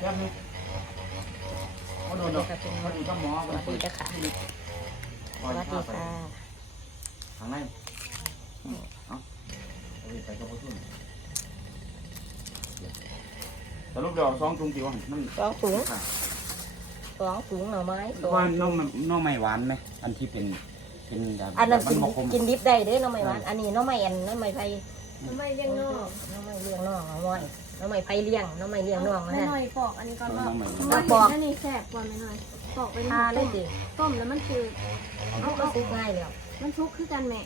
แป๊บนึงเขาโดนดอกเขาดูต้องหมอสวัสดีจ้ะค่ะสสวัสดีค่ะทางในเอาเอาไปกับพ่อทุ่นสรุปเดี๋ยวเอาสองถุงกี่วันนั่นสองถุงสองถุงหน่อไม้สองว่าน้องมันน้องไม่หวานไหมอันที่เป็นเป็นแบบอันนั้นมักินบ่คมกินดิบได้เด้อหน่อไม้หวานอันนี้หน่อไม้อันหน่อไม้ไผ่ทำไมเลี้ยงนอกหน่อไม้เลี้ยงน้องเอา ไว้หน่อไม้ไผ่เลี้ยงหน่อไม้เลี้ยงน้องไม่นั่นหน่อยปอกอันนี้ก่อนน้ว่าองไม่หวานว่าเห็นนั่นนี่แสบกว่าไม่หน่อยปอกไปทาเลยสิต้มแล้วมันคือเอาก็ซุกง่ายแล้วมันชุกคือกันแม่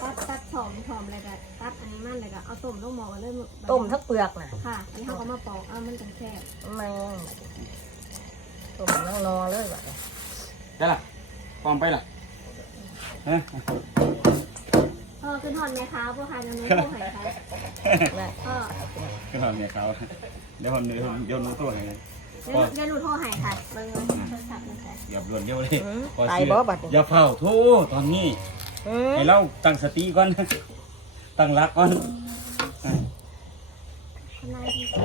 ตัดตัดถอมถอมอะไรกันตัดอันนี้มันเลยก็เอาต้มลงหม้อเลยต้มทั้งเปลือกน่ะค่ะนี่เขาก็มาปอกเอามันจังแสบแม่งต้มนั่งนอเลยว่ะได้ละปลอมไปละฮะเออคือถอนแม่ค้าพวกค่ะจะนู้นพวกไหนคะได้ก็ก็ทำเนี่ยเขาเดี๋ยวคนเดี๋ยวเดี๋ยวรู้ตัวไงเดี๋ยวเดี๋ยวหนูโทรหายค่ะเบอร์โทรศัพท์นะคะเดี๋ยวรวนเดี๋ยวเลยอืมพอตายซื้อบ่บัดนี้อย่าเผาโทตอนนี้อืมให้เราตั้งสติก่อน ตั้งหลักก่อนคนนายที่สี่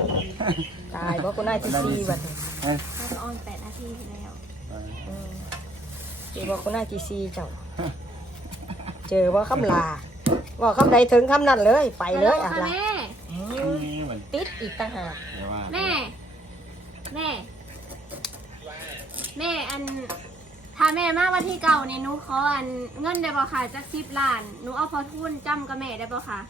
ตายบ่กูนายที่สี่บัดนี้น่าจะออนแปดนาทีที่แล้วอืมเจอบ่กูนายที่สี่เจ้า เจอบ่คำลา บอกคำใดถึงคำนั้นเลยไปเลยฮัอะลโหลล่ะค่ะแม่อืมนี่มันติดอีกต่างหากเดี๋ยวว่าแม่ แม่ แม่อัน ถ้าแม่มาวันที่เก่าเนี่ยหนูขออันเงินได้บ่ค่ะจักสิบล้านหนูเอาพอทุนจำกับแม่ได้บ่ค่ะ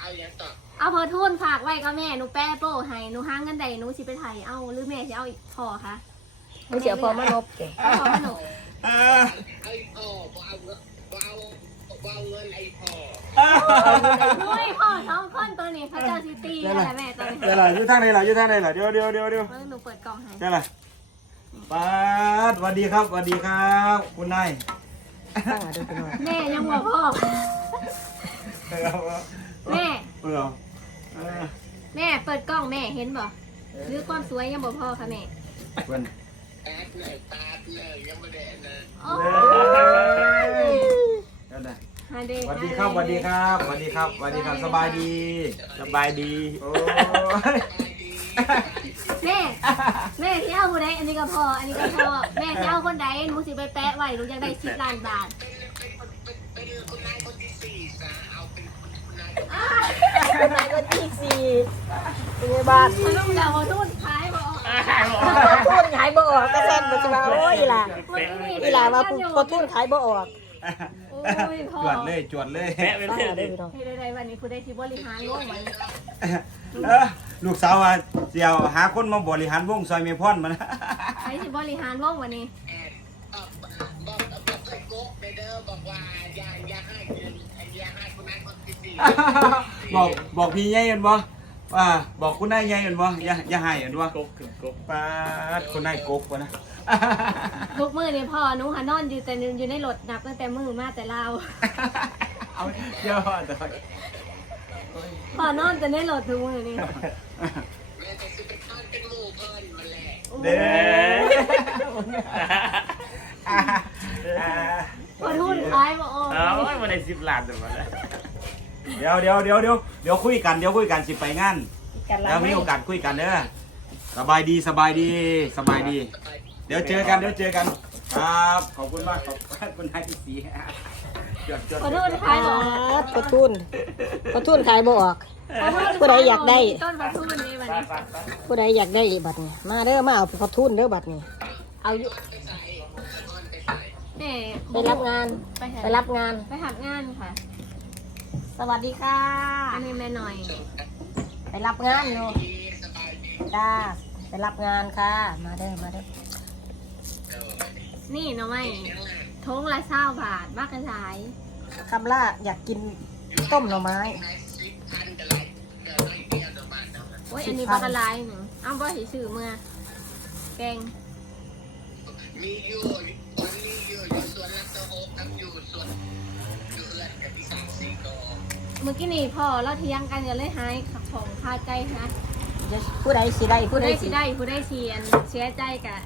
เอาอย่างต่อเอาพอทุนฝากไว้กับแม่หนูแป้โป้ให้หนูหาเงินใดหนูสิไปไทยเอาหรือแม่จะเอาอีกพอคะไม่เสียพอมานบเก่เอาพอมาหนูไอ้พ่อบ่เอาเงินบ่เอาบ่เอา เงินไอ้พ่อโอ้ยพ่อสองคนตัวนี้พระเจ้าสิตีอะไรแม่ตัวนี้เดี๋ยวล่ะอยู่ทางไหนล่ะอยู่ทางไหนล่ะเดี๋ยวเดี๋ยวเดี๋ยวเดี๋ยวเออหนูเปิดกล่องให้ใช่ล่ะป้าดสวัสดีครับสวัสดีครับ คุณนายตั้งอะดูไปหน่อยแม่ยังบอกพ่อแม่เปล่าเออแม่เปิดกล้องแม่เห็นบ่หรือความสวยยังบอกพ่อค่ะแม่เพิ่นแอดเลยตาดเลยยังไม่ได้นะโอ้เดี๋ยวนะ ฮาเดสวัสดีครับสวัสดีครับสวัสดีครับสวัสดีครับสบายดีสบายดีโอ้ยแม่แม่ที่เอาคนใดอันนี้ก็พออันนี้ก็พอแม่ที่เอาคนใดหนูสิไปแปะไว้หนูอยากได้สิบล้านบาทเป็นเป็นคนเป็นคนนายคนที่สี่ซะเอาเป็นคนนายเป็นไงก็ที่สี่เป็นไงบ้านมันต้องเดาทุนขายบ่พูดขายบ่ออกก็แซ่บบ่สิว่าโอ้ยอีหล่ะมันก็มีอีหล่ะว่าผู้พอทุนขายบ่ออกโอ้ ยพ่อจวดเลยจวดเลยตั้งอะดูไปหน่อยเฮ้ยได้ๆวันนี้คุณได้ที่บริหารโลกมันเออลูกสาวว่าเสี่ยวหาคนมาบริหารวงซอยเมพอนมานะใครที่บริหารโลกวันนี้แอดบอกบอกบอกใส่โก๊กไปเด้อบอกว่าอย่าอย่าให้เงินอย่าให้คนนั้นคนที่สี่บอกบอกพี่ใหญ่กันบ่ ว่าบอกคุณนายใหญ่กันบ่อย่าอย่าให้กันบ่กบคือกบป้าดคุณนายกบวะนะ ทุกมือนี่พ่อหนูหานอนอยู่แต่อยู่ในรถนับตั้งแต่มือมาแต่ลาวเอาเยอะแต่พ่อนอนแต่ในรถทุกมือนี่แม่จะซื้อเป็นท่อนเป็นหมูเพิ่นมาแหละเด้อพอทุนขายบ่ออกเอาไว้มาได้สิบล้านเดี๋ยวมาแล้ว เดี๋ยวเดี๋ยวเดี๋ยวเดี๋ยวเดี๋ยวคุยกันเดี๋ยวคุยกันสิไปงานกันละแล้วมีโอกาสคุยกันเด้อสบายดีสบายดีสบายดี เดี๋ยวเจอกันเดี๋ยวเจอกันครับขอบคุณมากขอบคุณนายที่สีจดจดพอทุนขายบ่ออกพอทุนพอทุนขายบ่ออกผู้ใดอยากได้ ต้นพอทุนนี่วันนี้ผู้ใดอยากได้บัตรนี่มาเด้อมาเอาพอทุนเด้อบัตรนี่เอาอยู่แม่ไปรับงาน ไปหาไปรับงานไปหักงานค่ะ สวัสดีค่ะอันนี้แม่หน่อย ไปรับงานอยู่จ้าไปรับงานค่ะ มาเด้อมาเด้อนี่เนาะไม่ทงละเศร้าบาทมากกระสายคำล่าอยากกินต้มหน่อไม้สิบพันกันเลยเดี๋ยวน้อยเดียวเดี๋ยวมาเนาะโอ้ยอันนี้บักกะลายหนึ่งอ้าวบ่สิซื้อเมื่อแกง มีอยู่ตอนนี้อยู่อยู่ส่วนลักตะโฮกกับอยู่ส่วนอยู่ เอื้อนกับที่สามสี่กอเมื่อกี้นี่พ่อเราเที่ยงกันกันเลยหายของคาใจนะจะผู้ใดสิได้ผู้ผู้ใดได้สิสิได้ผู้ได้เชียนเสียใจกะ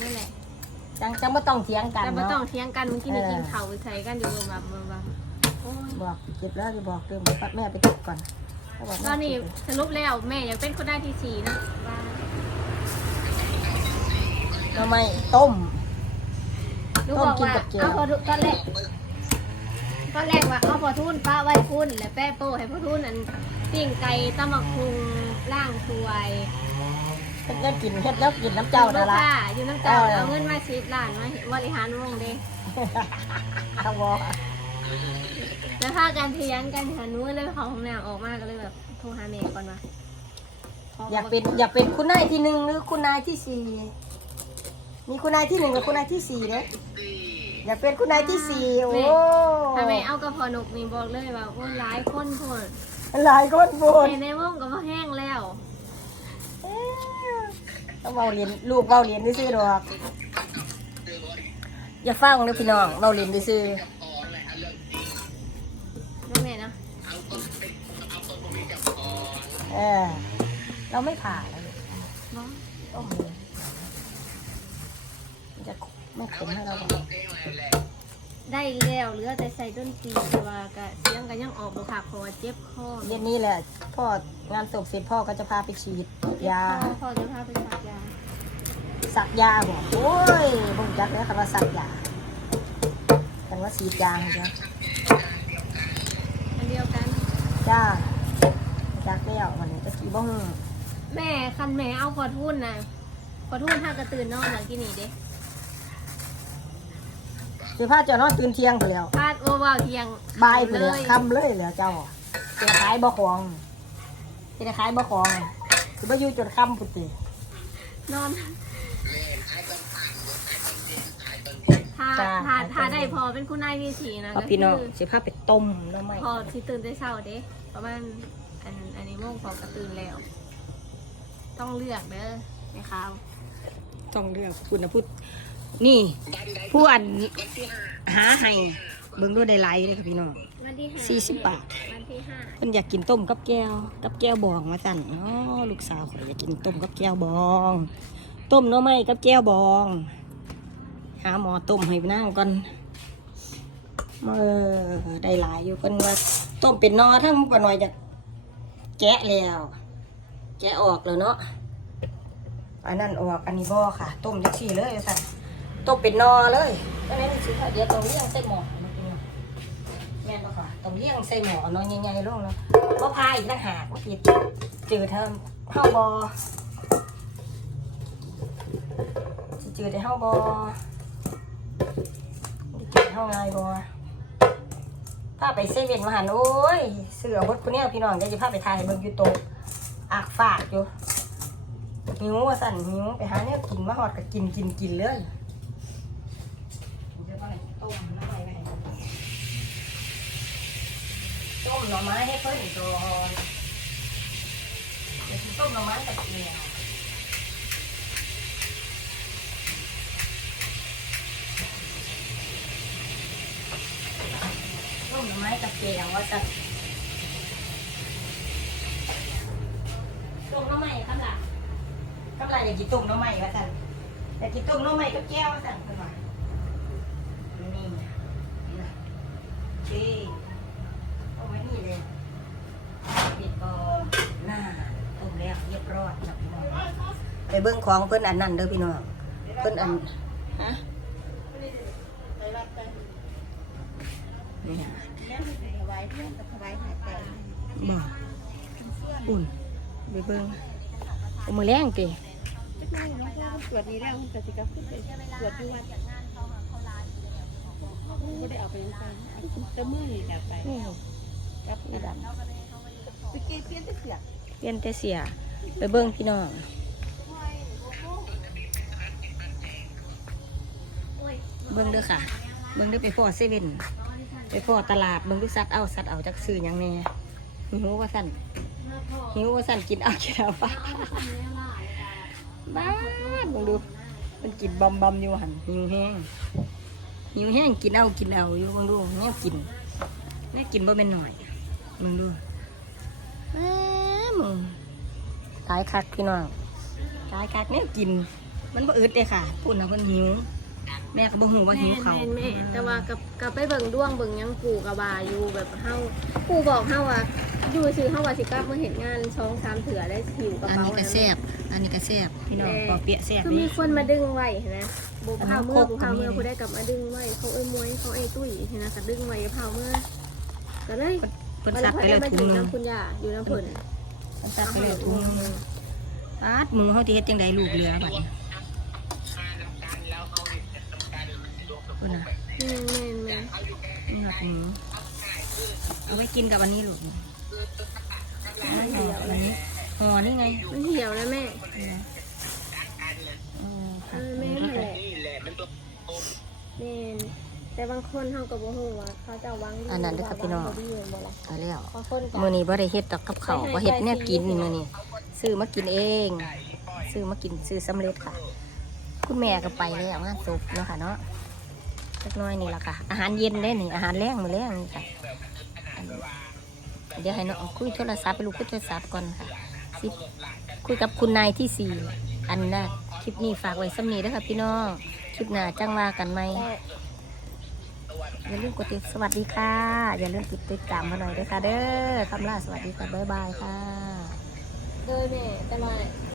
นั่นแหละจังจังไม่ต้องเถียงกันแต่ไม่เนาะต้องเที่ยงกันเมื่อกี้นี่เออกินข้าวใส่กันอยู่แบบแบบแบบโอ้ยบอกเก็บแล้วจะบอกเรื่องปัดแม่ไปเก็บก่อนเตอนนี้สรุปแล้วแม่อยากเป็นคนได้ที่สี่นะว่าทำไมต้ม ลูกบอกต้มกินว่ากับเกลือเอาพอทุตอนแรกต อนแรกว่าเอาพอทุนป้าไว้คุณ และแป้โป้ให้พอทุนอันปิ้งไก่ตำบักคุงล่างถวยเฮ็ดแล้วกินเฮ็ดแล้วกินน้ำเจ้าดาละค่ะอยู่น้ำเจ้าเออเอาเงินมาสิบล้านมาบริหารวงเด้เอาบ่แล้วพากันเทียนกันหานู้นเลยเขาของน้ำออกมาก็เลยแบบโทรหาแม่ก่อนว่าอยากเป็นอยากเป็นคุณนายที่หนึ่งหรือคุณนายที่สี่มีคุณนายที่หนึ่งกับคุณนายที่สี่เนี่ย อยากเป็นคุณนายที่สี่โอ้ถ้าแม่เอากระเพาะนกนี่บอกเลยว่าโอ้ยหลายคนโพดหลายคนบุญแม่ในวงก็บ่แห้งแล้วต้องเบาเรียนลูกเบาเรียนซื่อๆดอกอย่าฟังเลยพี่น้องเบาเรียนซื่อพอแหละเรื่องจริงนั่นแม่เนาะเอาคนเป็นเอาคนมีกับพอๆเออเราไม่ผ่าเลยบ่ต้มเลยมัน จะไม่ขมให้เราหรอกเพลงอะไรแหละได้แล้วเหลือแต่ใส่ดนตรีแต่ว่าก็เสียงก็ยังออกบ่คักเพราะว่าเจ็บคอเย็นนี้แหละพ่องานศพเสร็จพ่อก็จะพาไปฉีดเจ็บยาคอพ่อจะพาไปสักยาสักยาบอกโอ้ยบ่งจักแล้วคำว่าสักยาคำว่าฉีดยาเหรอจ๊ะอันเดียวกันจ้าจักแล้ววันนี้จะกี่บ้องแม่คันแม่เอาพอทุนน่ะพอทุนถ้ากระตื่นนอนหลังกินนี่เด้เสื้อผ้าเจ้านอนตื่นเที่ยงไปแล้วพาดโอ้ว้าวเที่ยงบายไปเลเลยยค่ำเลยเหลือเจ้าจะขายบ่ของจะขายบ่ของคือบ่อยู่จนค่ำพุตินอนเล่นขายต้นผ่านขายต้นดินขายต้นดินถ้าถ้าถ้าได้พอเป็นคุณนายวีสีนะเอาก็พี่น้องคือเสื้อผ้าไปต้มน้ำไหมพอสิตื่นได้เช้าเด้ประมาณอันอันนี้โมงพอกระตื่นแล้ว ต้องเลือกเด้อในข่าวต้องเลือกคุณนะพูด นี่ผู้อันหาให้เบิ่งด้วยได้ไลค์เลยค่ะพี่น้องวันที่ห้าสี่สิบบาทวันที่ห้าเพิ่นอยากกินต้มกับแก้ว กับแก้วบองมาสั่นอ๋อลูกสาวข่อยอยากกินต้มกับแก้วบอง ต้มหน่อไม้กับแก้วบอง หาหมอต้มให้นั่งก่อนเออได้หลายอยู่เพิ่นว่าต้มเป็นนอทั้งกว่าหน่อยจากแกะแล้ว แกะออกแล้วเนาะอันนั้นออกอันนี้บ่ค่ะ ต้มจักซี่เลยสั่น ต้มเป็นนอเลยก็นั้นสิค่ะเดี๋ยวต้องเลี้ยงใส่หม้อแม่นบ่ค่ะต้องเลี้ยงใส่หม้อเนาะใหญ่ๆลงเนาะบ่พายอีกต่างหากว่าผิดจืดเทิมเฮาบ่สิจืดได้เฮาบ่จืดเฮาง่ายบ่พาไปเซเว่นมาหันโอ้ยเสือบดคนเนี้ยพี่น้องเดี๋ยวจะพาไปถ่ายเบิ่งยูโตอากฝากอยู่หิวว่าสั่นหิวไปหาเนี่ยกินมาหอดก็กินกินกินเลยเดี๋ยวเอาต้มน้ำไม้ไว้ให้เพิ่นต้ม หน่อไม้ให้เพิ่นก่อนเดี๋ยวต้มหน่อไม้กับเกลือต้มหน่อไม้กับเกลือว่าจะต้มหน่อไม้ครับล่ะครับล่ะอยากกินต้มหน่อไม้ว่าสั่นอยากกินต้มหน่อไม้กับแก้วว่าสั่นเพิ่นว่านี่นะนะโอเคเอาไว้นี่เลย ปิดก่อนหน้าต้มแล้วเรียบร้อยนะพี่น้องไป เบิ้งของเพิ่นอันนั้นเด้อพี่น้องเพิ่นอันฮะนี่ฮะบ่อุ่นไปเบิ้งเอามือแรงติตรวจนี้แล้วมันก็สิกลับขึ้นไปตรวจที่วัดไม่ได้เอาไปยังไงจะมือนี่แหละไปนี่กับนี่ดันตะกี้เปลี่ยนแต่เสียเปลี่ยนแต่เสีย ไปเบิ้งพี่น้อง เบิ้งเด้อค่ะ เบิ้งเด้อไปพ่อเซเว่นไปพ่อตลาดเบิ้งดูสัตว์เอาสัตว์เอาจากซื้อยังแน่หิวว่าสั่นหิวว่าสั่นกินเอากินเอาปะบ้าเบิ้งดูมันกินบอมบอมอยู่หันหิวแห้งหิวแห้งกินเอากินเอาอยู่เบิ้งดูแน่กินแน่กินบ่เป็นหน่อยเบิ้งดูแม่มึงตายคักพี่น้องตายคักแน่กิน มันบ่อึดเลยค่ะพูดนะเพิ่นหิว แม่ก็บ่ฮู้ว่าหิวเขาวแม่แม่แต่ว่ากับกับไปเบิ่งดวงเบิ่งหยังปู่กับบาอยู่แบบเฮาปู่บอกเฮาว่าอยู่ซื้อเฮาว่าสิกลับมาเห็นงานสองสามเถื่อได้หิวกระอันเป๋านี้ก็แซ่บอันนี้ก็แซ่บพี่น้องปอเปี๊ยะแซ่บคือนี่มีคนมาดึงไว้นะบุพาเมื่ออันนั้นบุพาเมื่อโคกผู้ได้กลับมาดึงไว้เขาเอ้ยมวยเขาไอ้ตุ้ยเห็นนะก็ดึงไว้พาเมื่อก็เลยเพิ่นซักไปแล้วมาถุองยู่หนึงน้ำคุณย่าอยู่น้ำเพิ่นเพิ่นซักไปแล้วถุงหนึงปาดมือเฮาสิเฮ็ดจังไดลูกเรือบัดนี้ เพิ่นน่ะแม่นแม่นแม่นนี่หักหมูเอาไว้กินกับอันนี้ลูกเอาห่ออันนี้ห่อนี่ไงมันเหี่ยวแล้วแม่เออเอค่ะอแม่นั่นแหละนี่แหละมันตัวแม่นแต่บางคนเฮาก็บ่ฮู้ว่าเขาจะวางอันนั้นเด้อครับพี่น้องวาบ่ดีบ่ล่ะเอาแล้วบางคนก็มื้อนี้บ่ได้เฮ็ดดอกกับข้าวบ่เฮ็ดแนวกินนี่มื้อนี้ซื้อมากินเอง ซื้อมากินซื้อสำเร็จค่ะ คุณแม่ก็ไปแล้วงานศพเนาะค่ะเนาะ สักน้อยนี่ละค่ะ อาหารเย็นได้นี่อาหารแรงมือแรงนี่ค่ะ เดี๋ยวให้น้องคุยโทรศัพท์ไปลูกคุยโทรศัพท์ก่อนค่ะสิคุยกับคุณนายที่สี่อันน่ะคลิปนี้ฝากไว้สำนีเด้อค่ะพี่น้องคลิปหน้าจังว่ากันไหมอย่าลืมกดติดสวัสดีค่ะ อย่าลืมกดติดตามมาหน่อยด้วยค่ะเด้อคำล่าสวัสดีค่ะบ๊ายบายค่ะเด้อแม่แต่ว่า